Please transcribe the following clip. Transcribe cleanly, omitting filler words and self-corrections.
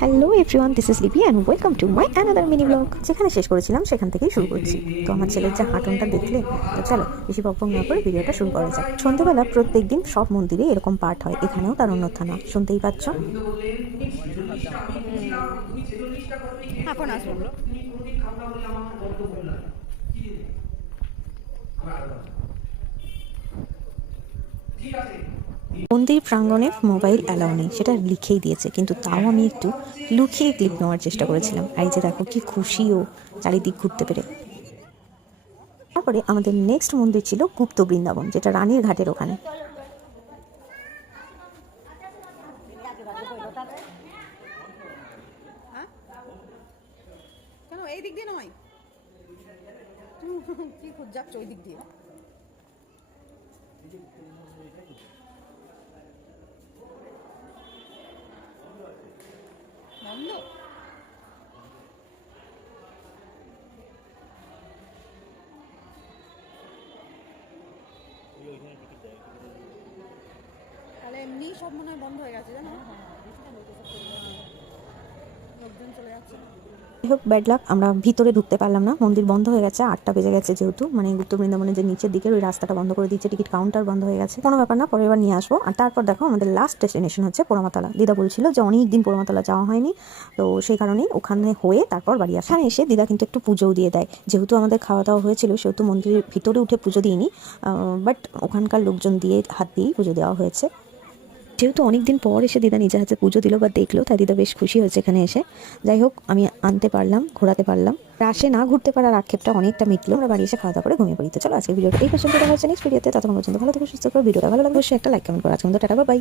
Hello everyone, this is লিপি and welcome to my another mini blog. যেখানে শেষ করেছিলাম সেখান থেকেই শুরু করছি। তো আমার ছেলের যা হাঁটনটা দেখলে, তো চলো বেশি বকবক না করে ভিডিওটা শুরু করা যাক। সন্ধ্যেবেলা প্রত্যেক দিন সব মন্দিরে এরকম পাঠ হয়, এখানেও তার অন্যথানা শুনতেই পাচ্ছ। এখন আসবো। মন্দির প্রাঙ্গণে মোবাইল অ্যালাউ নেই, সেটা লিখেই দিয়েছে, কিন্তু তাও আমি একটু লুকিয়ে ক্লিপ নেওয়ার চেষ্টা করেছিলাম। আর এই যে দেখো কি খুশি ও চারিদিক ঘুরতে পেরে। তারপরে আমাদের নেক্সট মন্দির ছিল গুপ্ত বৃন্দাবন, যেটা রানীর ঘাটের ওখানে। কেন এই দিক দিয়ে নয়? কি খুঁজ যাচ্ছ ওই দিক দিয়ে? বন্ধ? তাহলে এমনি সব মনে হয় বন্ধ হয়ে গেছে, জানো? লোকজন চলে যাচ্ছে। যাই হোক, ব্যাড লাক, আমরা ভিতরে ঢুকতে পারলাম না, মন্দির বন্ধ হয়ে গেছে। 8টা বেজে গেছে, যেহেতু মানে গুপ্ত বৃন্দাবনের যে নিচের দিকের ওই রাস্তাটা বন্ধ করে দিচ্ছে, টিকিট কাউন্টার বন্ধ হয়ে গেছে। কোনো ব্যাপার না, পরের বার নিয়ে আসবো। আর তারপর দেখো আমাদের লাস্ট ডেস্টিনেশন হচ্ছে পোড়ামাতলা। দিদা বলছিল যে অনেক দিন পোড়ামাতলা যাওয়া হয়নি, তো সেই কারণেই ওখানে হয়ে তারপর বাড়ি আসা। এসে দিদা কিন্তু একটু পুজোও দিয়ে দেয়। যেহেতু আমাদের খাওয়া দাওয়া হয়েছিল, সেহেতু মন্দিরের ভিতরে উঠে পুজো দিইনি, বাট ওখানকার লোকজন দিয়ে হাত দিয়েই পুজো দেওয়া হয়েছে। যেহেতু অনেকদিন পর এসে দিদা নিজে হাতে পুজো দিল বা দেখলো, তাই দিদা বেশ খুশি হয়েছে এখানে এসে। যাই হোক, আমি আনতে পারলাম, ঘোরাতে পারলাম। রাশে না ঘুরতে পারার আক্ষেপটা অনেকটা মিটলো। আমরা বাড়ি এসে খাওয়া দাওয়া করে ঘুমিয়ে পড়ি। তো চলো আজকে ভিডিওটা এই পর্যন্ত দেখা হচ্ছে। নেক্সট ভিডিওতে, ততক্ষণ পর্যন্ত ভালো থেকো, সুস্থ করো। ভিডিওটা ভালো লাগলে অবশ্যই একটা লাইক কমেন্ট করো। আজকে টাটা, বাই।